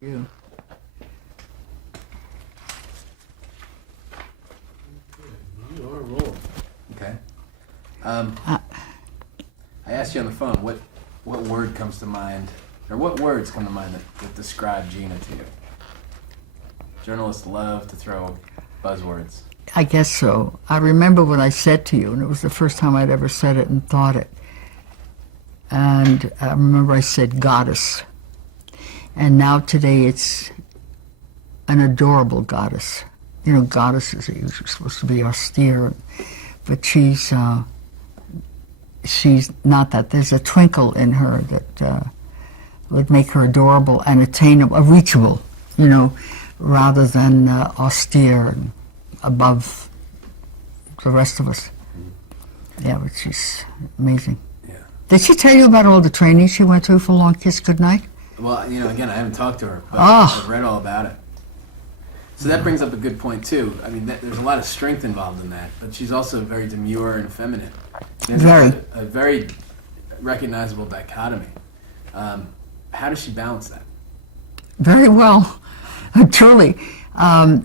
You. You are rolling. Okay. I asked you on the phone, what word comes to mind, or what words come to mind that describe Geena to you? Journalists love to throw buzzwords. I guess so. I remember what I said to you, and it was the first time I'd ever said it and thought it. And I remember I said goddess. And now today it's an adorable goddess. You know, goddesses are usually supposed to be austere, but she's not that. There's a twinkle in her that would make her adorable and attainable, reachable, you know, rather than austere and above the rest of us. Yeah, but she's amazing. Yeah. Did she tell you about all the training she went through for Long Kiss Goodnight? Well, you know, again, I haven't talked to her, but Oh. I've read all about it. So that brings up a good point, too. I mean, there's a lot of strength involved in that, but she's also very demure and feminine. There's Very. a very recognizable dichotomy. How does she balance that? Very well, truly.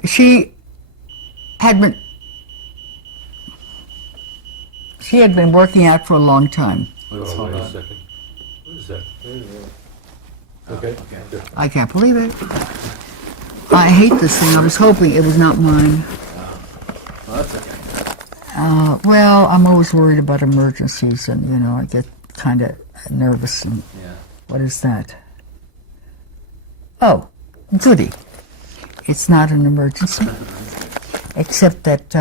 She had been working out for a long time. Let's Oh, hold wait a on. second. What is that? Okay. Okay. Good. I can't believe it. I hate this thing. I was hoping it was not mine. Well, that's okay. Well, I'm always worried about emergencies, and you know, I get kind of nervous. And Yeah. what is that? Oh, goody. It's not an emergency, except that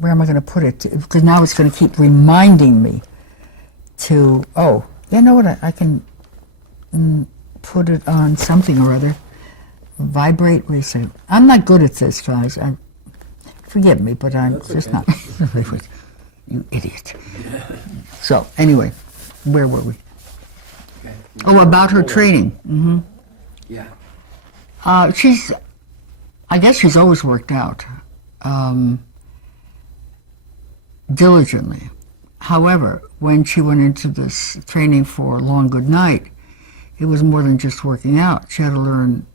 where am I going to put it? Because now it's going to keep reminding me to. Oh, you know what? I can put it on something or other. Vibrate reset. I'm not good at this, guys. Forgive me, but I'm That's just okay. not. You idiot. So, anyway, where were we? Okay. Oh, about her training. Yeah. I guess she's always worked out diligently. However, when she went into this training for Long Good Night, it was more than just working out. She had to learn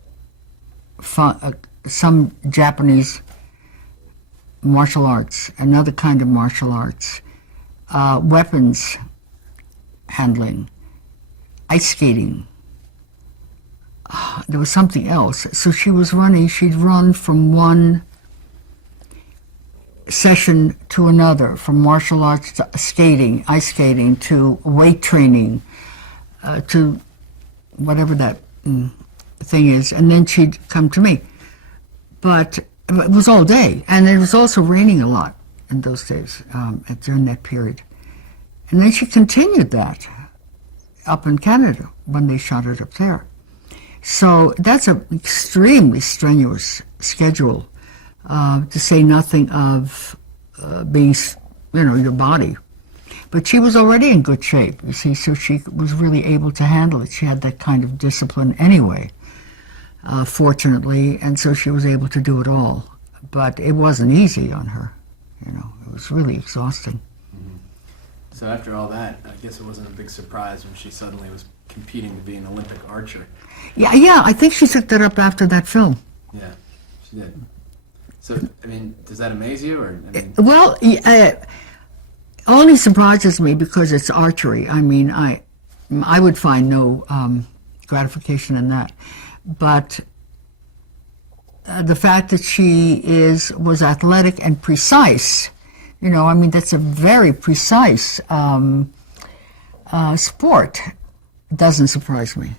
some Japanese martial arts, another kind of martial arts, weapons handling, ice skating. There was something else. So she'd run from one session to another, from martial arts to skating, ice skating, to weight training, to whatever that thing is, and then she'd come to me. But it was all day, and it was also raining a lot in those days, during that period. And then she continued that up in Canada when they shot it up there. So that's an extremely strenuous schedule, to say nothing of being, you know, your body. But she was already in good shape, you see, so she was really able to handle it. She had that kind of discipline anyway, fortunately, and so she was able to do it all. But it wasn't easy on her, you know, it was really exhausting. So after all that, I guess it wasn't a big surprise when she suddenly was competing to be an Olympic archer. Yeah, I think she took that up after that film. Yeah, she did. So, I mean, does that amaze you, or I mean, Well, only surprises me because it's archery. I mean, I would find no gratification in that. But the fact that she was athletic and precise, you know, I mean, that's a very precise sport, doesn't surprise me.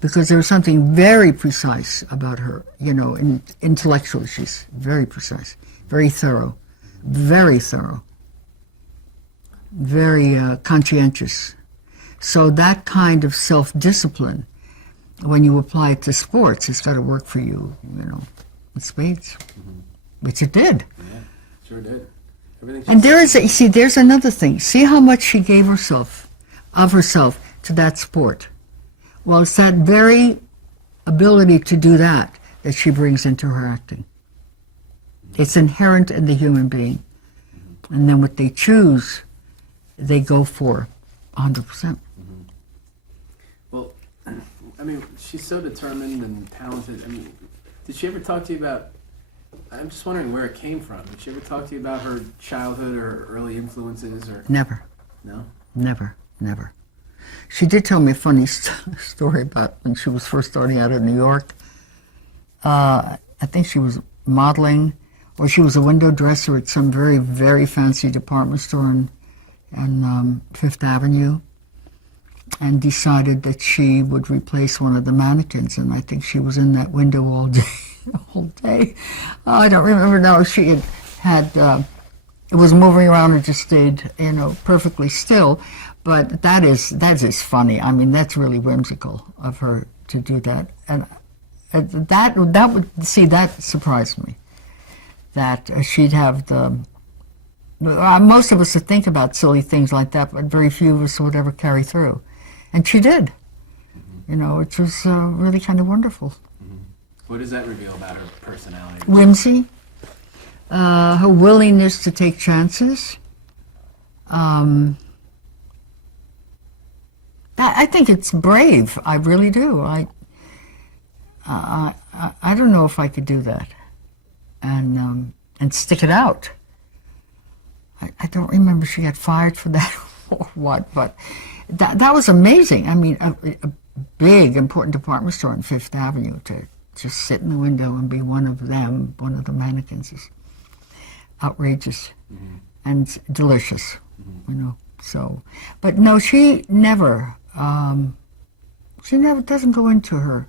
Because there was something very precise about her, you know, intellectually she's very precise, very thorough, very conscientious. So that kind of self-discipline, when you apply it to sports, it's got to work for you, you know, in spades, which it did. yeah, sure did. Everything. And there's another thing. See how much she gave of herself to that sport. Well, it's that very ability to do that she brings into her acting. It's inherent in the human being. And then what they choose, they go for 100%. Well, I mean, she's so determined and talented. I mean, did she ever talk to you about? I'm just wondering where it came from. Did she ever talk to you about her childhood or early influences or? Never, No. never, never. She did tell me a funny story about when she was first starting out in New York. I think she was modeling, or she was a window dresser at some very, very fancy department store in Fifth Avenue, and decided that she would replace one of the mannequins. And I think she was in that window all day. All day. Oh, I don't remember now if she had it was moving around or just stayed, perfectly still. But that is funny. I mean, that's really whimsical of her to do that. And that surprised me. That she'd have most of us would think about silly things like that, but very few of us would ever carry through. And she did. Which was really kind of wonderful. What does that reveal about her personality? Whimsy, her willingness to take chances. I think it's brave. I really do. I don't know if I could do that, and stick it out. I don't remember she got fired for that or what, but that was amazing. I mean, a big important department store on Fifth Avenue to just sit in the window and be one of them, one of the mannequins, is outrageous and delicious, So, but no, she never doesn't go into her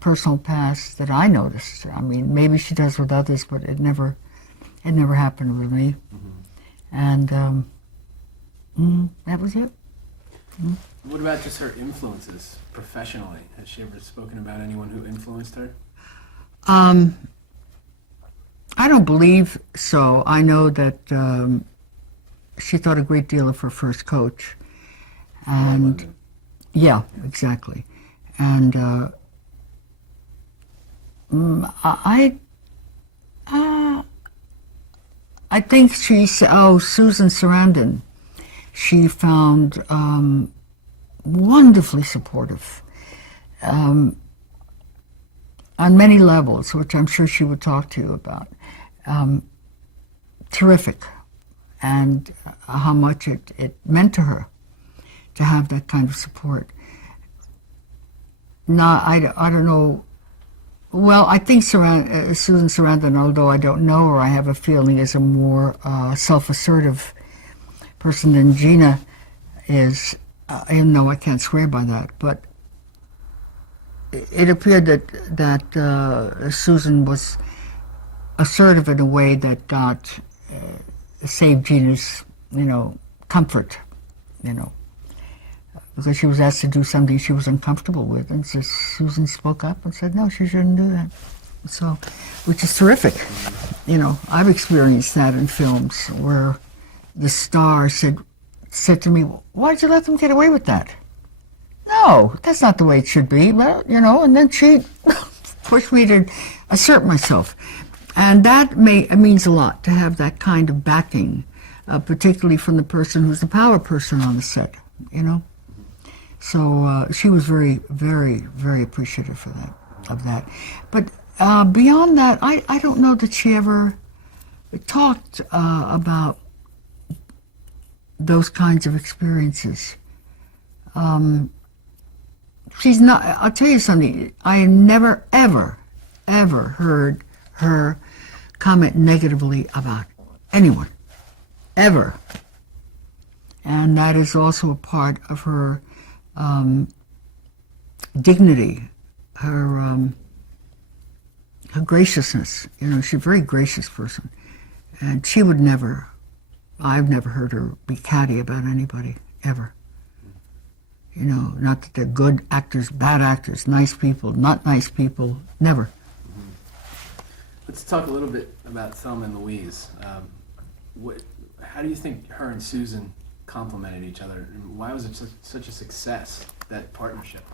personal past that I noticed. I mean, maybe she does with others, but it never happened with me. And that was it. What about just her influences professionally? Has she ever spoken about anyone who influenced her? I don't believe so. I know that she thought a great deal of her first coach. And yeah, exactly. And I think Susan Sarandon, she found wonderfully supportive on many levels, which I'm sure she would talk to you about. Terrific, and how much it meant to her to have that kind of support. I don't know. Well, I think Susan Sarandon, although I don't know her, I have a feeling is a more self-assertive person than Geena is. And no, I can't swear by that, but it appeared that Susan was assertive in a way that got saved Geena's, comfort, because she was asked to do something she was uncomfortable with, and so Susan spoke up and said, no, she shouldn't do that. So, which is terrific. I've experienced that in films where the star said to me, why'd you let them get away with that? No, that's not the way it should be. Well, and then she pushed me to assert myself. And that means a lot, to have that kind of backing, particularly from the person who's the power person on the set, So she was very, very, very appreciative of that. But beyond that, I don't know that she ever talked about those kinds of experiences. She's not, I'll tell you something, I never, ever, ever heard her comment negatively about anyone, ever. And that is also a part of her dignity, her graciousness. She's a very gracious person. And she would never, I've never heard her be catty about anybody, ever. Not that they're good actors, bad actors, nice people, not nice people, never. Let's talk a little bit about Thelma and Louise. How do you think her and Susan complemented each other, and why was it such a success, that partnership?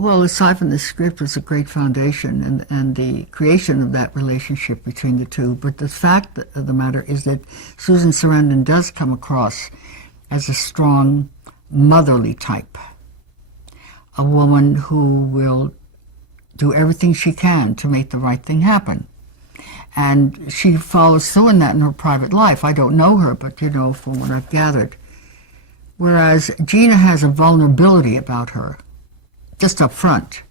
Well, aside from the script, was a great foundation, and the creation of that relationship between the two. But the fact of the matter is that Susan Sarandon does come across as a strong, motherly type. A woman who will do everything she can to make the right thing happen. And she follows through in that in her private life. I don't know her, but, from what I've gathered. Whereas Geena has a vulnerability about her, just up front,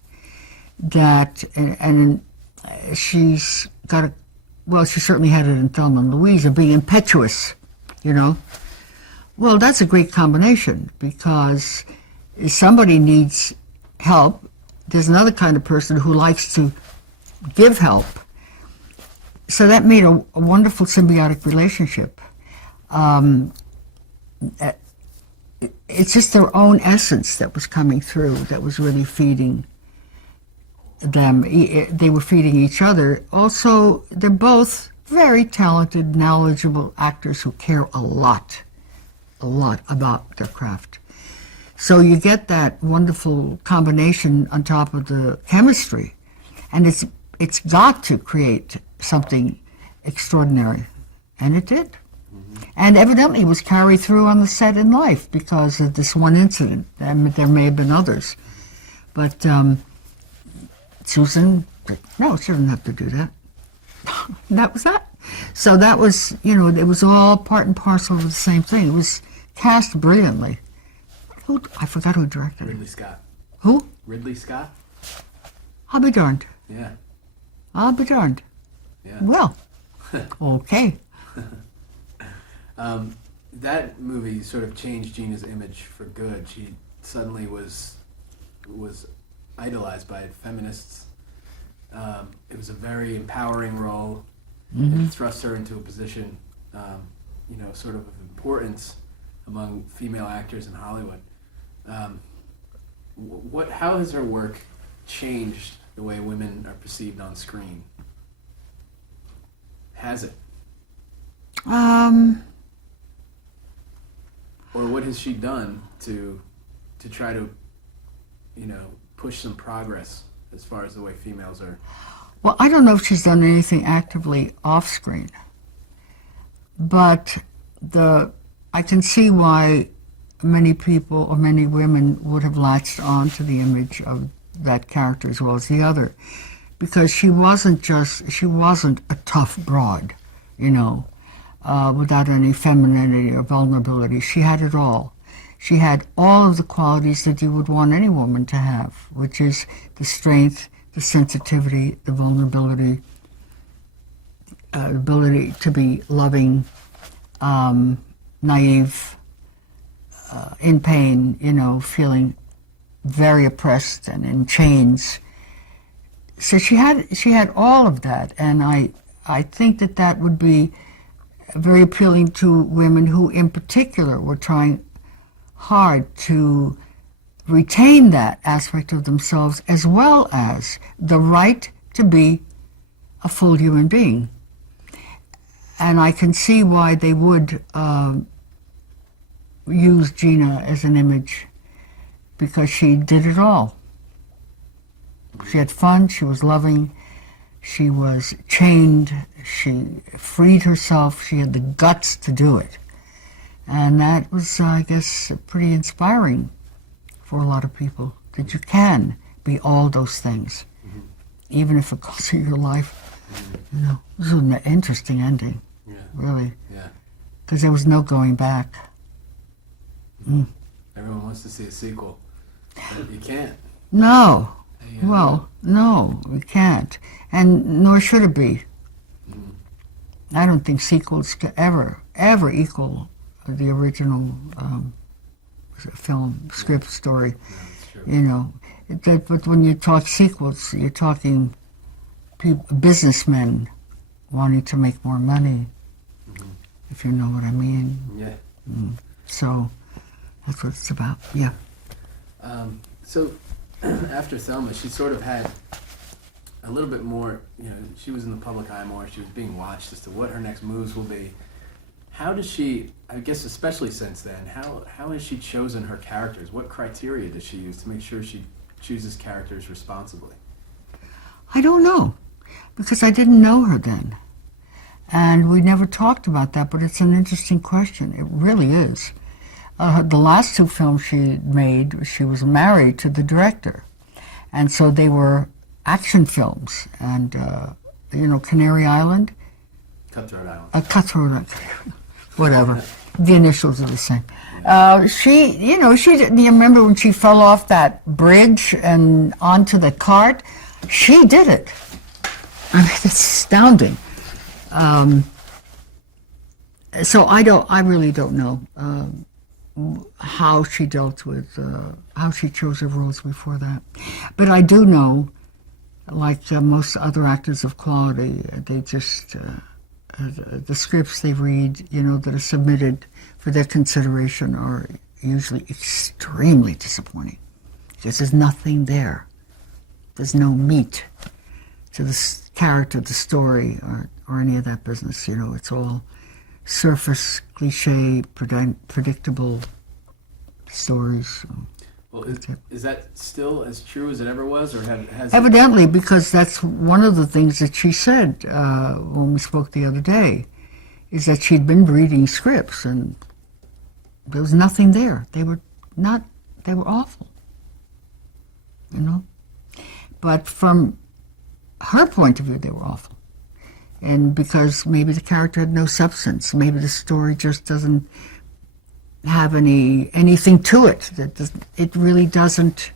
that, and she's got a, well, she certainly had it in Thelma and Louise, of being impetuous, Well, that's a great combination, because if somebody needs help, there's another kind of person who likes to give help. So that made a wonderful symbiotic relationship. It's just their own essence that was coming through, that was really feeding them. They were feeding each other. Also, they're both very talented, knowledgeable actors who care a lot about their craft. So you get that wonderful combination on top of the chemistry, and it's got to create something extraordinary, and it did. And evidently it was carried through on the set in life because of this one incident. And there may have been others. But Susan, no, she didn't have to do that. That was that. So that was, it was all part and parcel of the same thing. It was cast brilliantly. I forgot who directed it. Ridley Scott. Who? Ridley Scott? I'll be darned. Yeah. I'll be darned. Yeah. Well, okay. That movie sort of changed Geena's image for good. She suddenly was idolized by feminists. It was a very empowering role. It thrust her into a position, sort of importance among female actors in Hollywood. How has her work changed the way women are perceived on screen? Has it? Or what has she done to try to, push some progress as far as the way females are? Well, I don't know if she's done anything actively off screen, but I can see why many people or many women would have latched on to the image of that character as well as the other, because she wasn't a tough broad, without any femininity or vulnerability. She had it all. She had all of the qualities that you would want any woman to have, which is the strength, the sensitivity, the vulnerability, ability to be loving, naive, in pain, feeling very oppressed and in chains. So she had all of that, and I think that would be very appealing to women who in particular were trying hard to retain that aspect of themselves, as well as the right to be a full human being. And I can see why they would use Geena as an image, because she did it all. She had fun, she was loving, she was chained, she freed herself, she had the guts to do it. And that was, I guess, pretty inspiring for a lot of people, that you can be all those things, even if it costs you your life. This was an interesting ending, really. Yeah. Because there was no going back. Everyone wants to see a sequel, but you can't. No. Well, no, we can't. And nor should it be. I don't think sequels could ever equal the original film, script, story. But when you talk sequels, you're talking businessmen wanting to make more money, if you know what I mean. Yeah. So that's what it's about, yeah. So after Thelma, she sort of had a little bit more, she was in the public eye more, she was being watched as to what her next moves will be. How does she, I guess especially since then, how has she chosen her characters? What criteria does she use to make sure she chooses characters responsibly? I don't know, because I didn't know her then. And we never talked about that, but it's an interesting question. It really is. The last two films she made, she was married to the director. And so they were action films. And, Canary Island, Cutthroat Island. Cutthroat, whatever. The initials are the same. You remember when she fell off that bridge and onto the cart? She did it. I mean, it's astounding. So I really don't know how she dealt with, how she chose her roles before that. But I do know, like most other actors of quality, they just, the scripts they read, that are submitted for their consideration are usually extremely disappointing. Because there's nothing there. There's no meat to the character, the story, or any of that business. It's all surface, cliche, predictable stories. Well, is that still as true as it ever was, or has Evidently, because that's one of the things that she said when we spoke the other day, is that she'd been reading scripts and there was nothing there. They were awful, But from her point of view, they were awful. And because maybe the character had no substance, maybe the story just doesn't have anything to it. It really doesn't.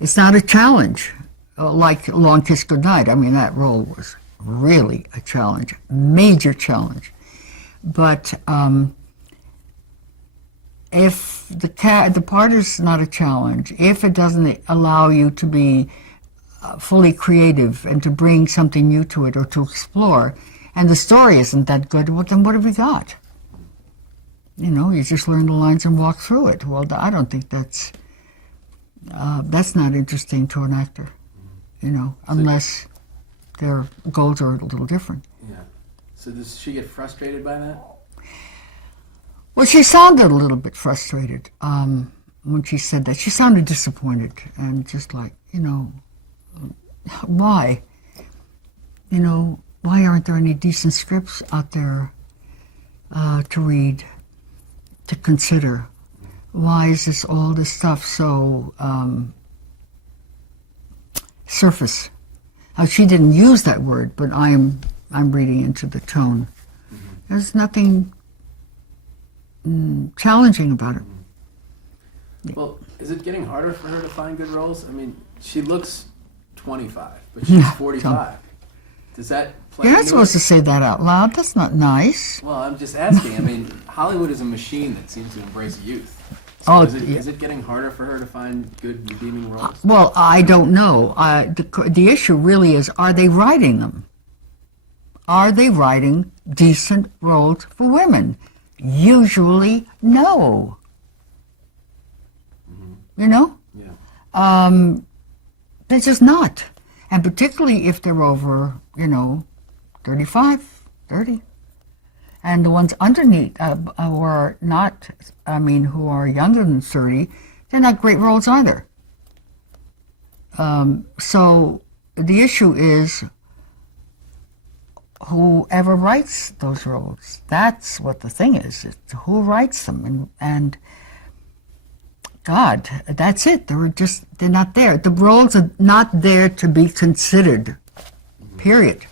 It's not a challenge, like Long Kiss Goodnight. I mean, that role was really a challenge, major challenge. But if the part is not a challenge, if it doesn't allow you to be fully creative and to bring something new to it or to explore, and the story isn't that good, well, then what have we got? You just learn the lines and walk through it. Well, I don't think that's not interesting to an actor, unless their goals are a little different. Yeah. So does she get frustrated by that? Well, she sounded a little bit frustrated when she said that. She sounded disappointed and just like, why? Why aren't there any decent scripts out there to read, to consider? Why is all this stuff so surface? She didn't use that word, but I'm reading into the tone. Mm-hmm. There's nothing challenging about it. Well, is it getting harder for her to find good roles? I mean, she looks 25, but she's 45. Does that play? You're not supposed to say that out loud. That's not nice. Well, I'm just asking. I mean, Hollywood is a machine that seems to embrace youth. So is it getting harder for her to find good redeeming roles? Well, I don't know. The issue really is, are they writing them? Are they writing decent roles for women? Usually, no. Mm-hmm. Yeah. They're just not. And particularly if they're over, 35, 30. And the ones underneath who are not, who are younger than 30, they're not great roles either. So the issue is whoever writes those roles. That's what the thing is. It's who writes them. And God, that's it. They're not there. The roles are not there to be considered, period.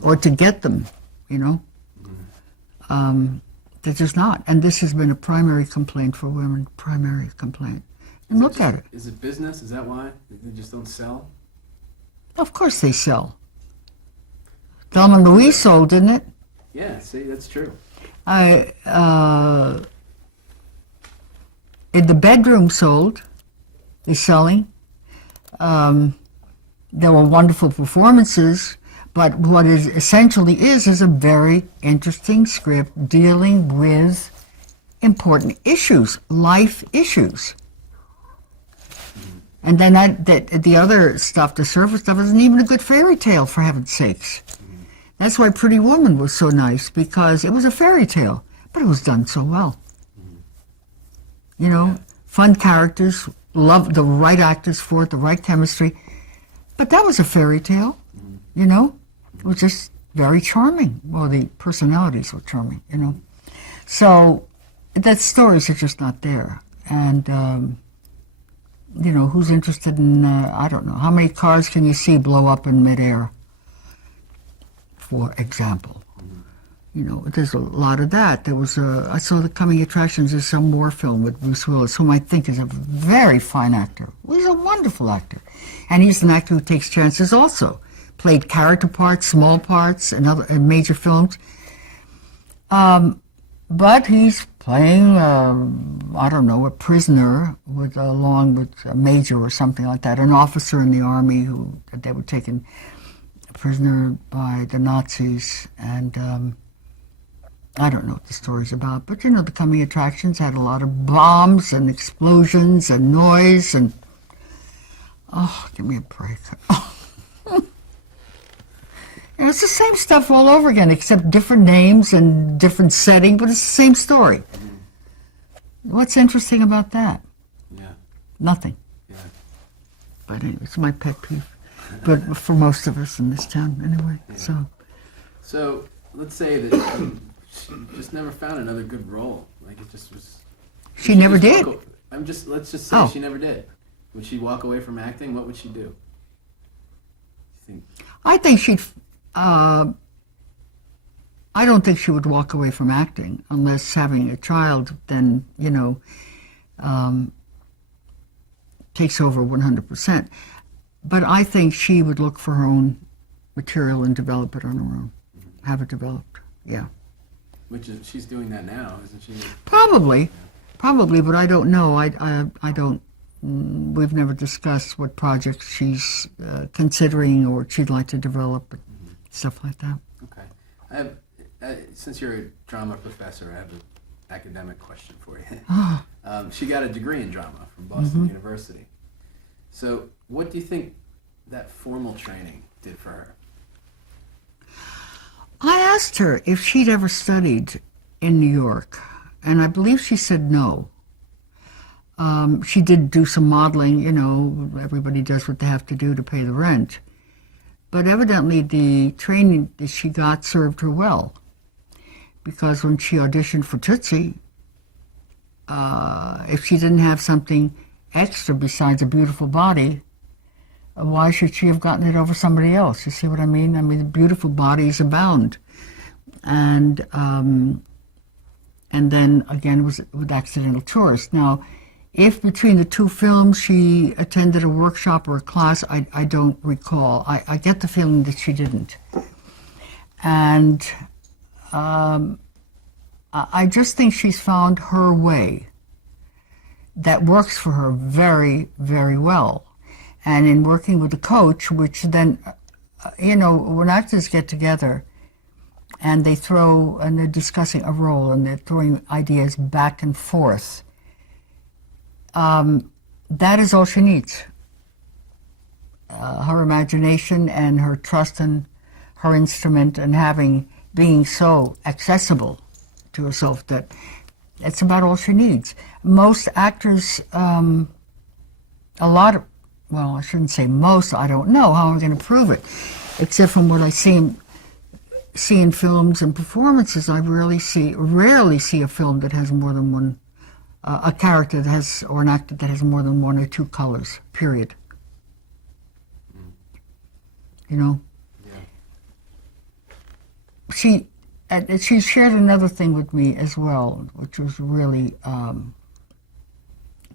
Or to get them, They're just not. And this has been a primary complaint for women, primary complaint. And look at it. Is it business? Is that why? They just don't sell? Of course they sell. Thelma and Louise sold, didn't it? Yeah, see, that's true. In the bedroom sold, is selling. There were wonderful performances, but what it essentially is a very interesting script dealing with important issues, life issues. And then the other stuff, the surface stuff, isn't even a good fairy tale, for heaven's sakes. That's why Pretty Woman was so nice, because it was a fairy tale, but it was done so well. Fun characters, love the right actors for it, the right chemistry. But that was a fairy tale, It was just very charming. Well, the personalities were charming, So that stories are just not there. And, you know, who's interested in, I don't know, how many cars can you see blow up in midair, for example? You know, there's a lot of that. There was I saw the Coming Attractions, there's some war film with Bruce Willis, whom I think is a very fine actor. He's a wonderful actor. And he's an actor who takes chances also. Played character parts, small parts, in major films. But he's playing, I don't know, a prisoner along with a major or something like that, an officer in the army who they were taken prisoner by the Nazis. And I don't know what the story's about, but you know, the Coming Attractions had a lot of bombs and explosions and noise and, oh, give me a break. You know, it's the same stuff all over again, except different names and different setting, but it's the same story. What's interesting about that? Yeah. Nothing. Yeah. But anyway, it's my pet peeve. But for most of us in this town, anyway. Yeah. So let's say that she just never found another good role. Like it just was. She never did. Let's just say she never did. Would she walk away from acting? What would she do? You think? I think she'd. I don't think she would walk away from acting unless having a child then, you know, takes over 100%. But I think she would look for her own material and develop it on her own, have it developed, yeah. Which is, she's doing that now, isn't she? Probably, but I don't know. I don't, we've never discussed what projects she's considering or what she'd like to develop, stuff like that. Okay. Since you're a drama professor, I have an academic question for you. She got a degree in drama from Boston University. So what do you think that formal training did for her? I asked her if she'd ever studied in New York, and I believe she said no. She did do some modeling, you know, everybody does what they have to do to pay the rent. But evidently the training that she got served her well, because when she auditioned for Tootsie, if she didn't have something extra besides a beautiful body, why should she have gotten it over somebody else? You see what I mean? I mean, beautiful bodies abound. And then again with Accidental Tourist. Now, if between the two films she attended a workshop or a class, I don't recall. I get the feeling that she didn't. And I just think she's found her way that works for her very, very well. And in working with a coach, which then, you know, when actors get together and they're discussing a role and they're throwing ideas back and forth, that is all she needs. Her imagination and her trust in her instrument and being so accessible to herself that it's about all she needs. Most actors, well, I shouldn't say most, I don't know how I'm going to prove it, except from what I see in films and performances. I rarely see a film that has more than one, a character that has, or an actor that has more than one or two colors, period. You know? Yeah. She shared another thing with me as well, which was really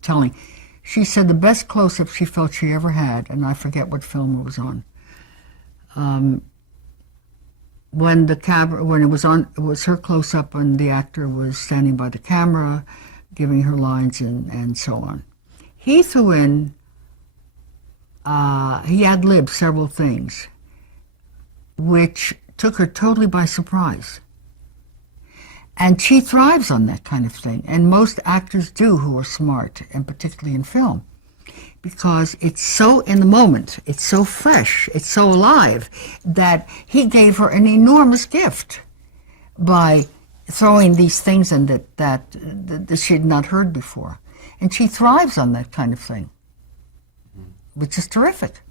telling. She said the best close-up she felt she ever had, and I forget what film it was on, when it was her close-up and the actor was standing by the camera, giving her lines and so on. He threw in, he ad-libbed several things, which took her totally by surprise. And she thrives on that kind of thing, and most actors do who are smart, and particularly in film, because it's so in the moment, it's so fresh, it's so alive, that he gave her an enormous gift by throwing these things in that she had not heard before. And she thrives on that kind of thing, which is terrific,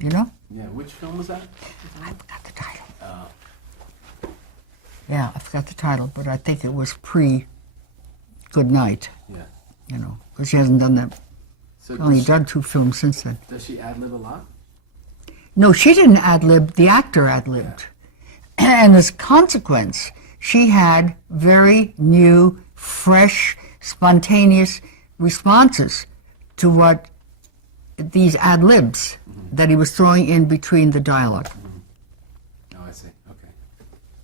you know? Yeah, which film was that? I forgot the title. Yeah, I forgot the title, but I think it was Good Night, Yeah. you know, because she hasn't done that. So Only does, done 2 films since then. does she ad lib a lot? No, she didn't ad-lib, the actor ad-libbed. And as a consequence, she had very new, fresh, spontaneous responses to what these ad-libs that he was throwing in between the dialogue. Oh, I see. Okay.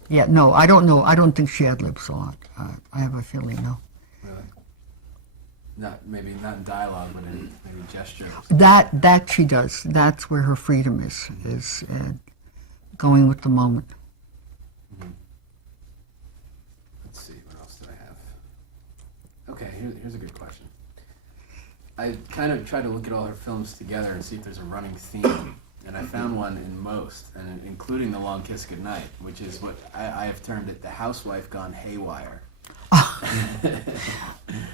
Yeah, no, I don't know. I don't think she ad-libs a lot. I have a feeling, no. Really? Maybe not in dialogue, but in maybe gestures. That she does. That's where her freedom is going with the moment. Let's see, what else did I have? Okay, here's a good question. I kind of tried to look at all her films together and see if there's a running theme, and I found one in most, and including The Long Kiss Goodnight, which is what I have termed it the housewife gone haywire.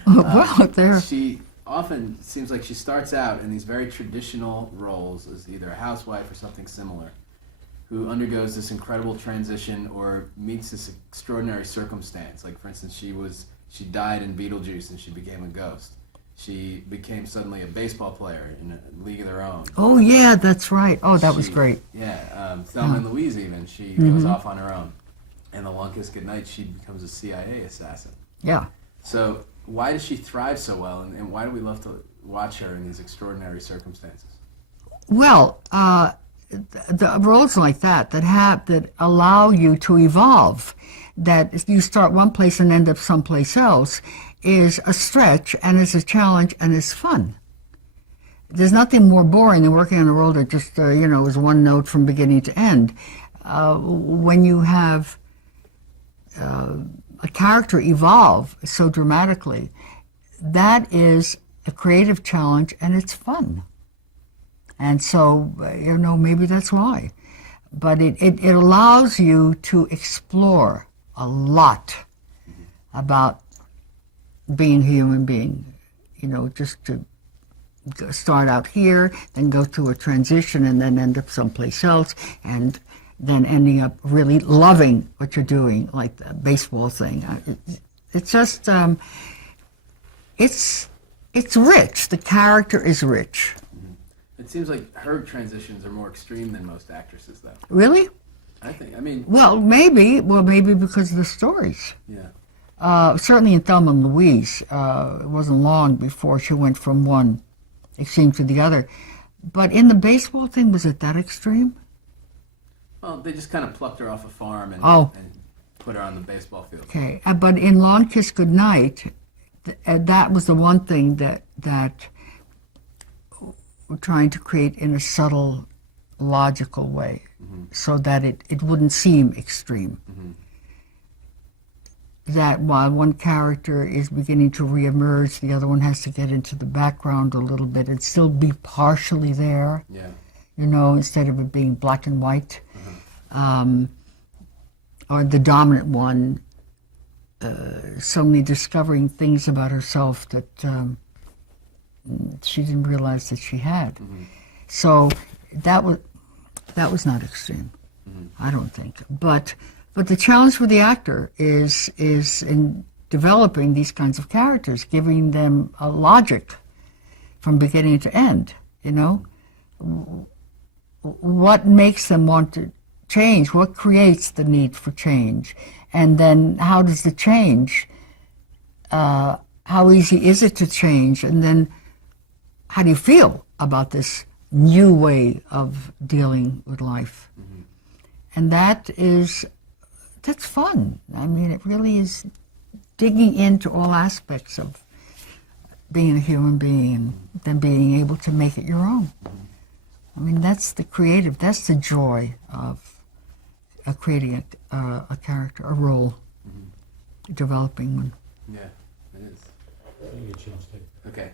Well, there. She often seems like she starts out in these very traditional roles as either a housewife or something similar, who undergoes this incredible transition or meets this extraordinary circumstance. Like, for instance, she died in Beetlejuice and she became a ghost. She became suddenly a baseball player in a league of their own. Oh, yeah, that's right. Oh, that was great. Yeah, Thelma and Louise even, she goes off on her own. And The Long Kiss Goodnight, she becomes a CIA assassin. Yeah. So why does she thrive so well, and why do we love to watch her in these extraordinary circumstances? Well, the roles like that allow you to evolve, that if you start one place and end up someplace else, is a stretch and is a challenge and is fun. There's nothing more boring than working on a role that just is one note from beginning to end. When you have a character evolve so dramatically, that is a creative challenge and it's fun. And so, maybe that's why. But it allows you to explore a lot about being a human being, just to start out here, then go through a transition and then end up someplace else, and then ending up really loving what you're doing, like the baseball thing. It's just, it's rich. The character is rich. It seems like her transitions are more extreme than most actresses, though. Really? I mean... Well, maybe because of the stories. Yeah. Certainly in Thelma and Louise, it wasn't long before she went from one extreme to the other. But in the baseball thing, was it that extreme? Well, they just kind of plucked her off a farm and put her on the baseball field. Okay, but in Long Kiss Goodnight, that was the one thing that we're trying to create in a subtle, logical way, so that it wouldn't seem extreme. That while one character is beginning to reemerge, the other one has to get into the background a little bit and still be partially there. Yeah. Instead of it being black and white. Or the dominant one suddenly discovering things about herself that she didn't realize that she had. So that was not extreme, I don't think. But the challenge for the actor is in developing these kinds of characters, giving them a logic from beginning to end, What makes them want to change? What creates the need for change? And then how does the change, how easy is it to change? And then how do you feel about this new way of dealing with life? And that's fun. I mean, it really is digging into all aspects of being a human being and then being able to make it your own. I mean, that's the joy of creating a character, a role, developing one. Yeah, it is. You get a chance to. Okay.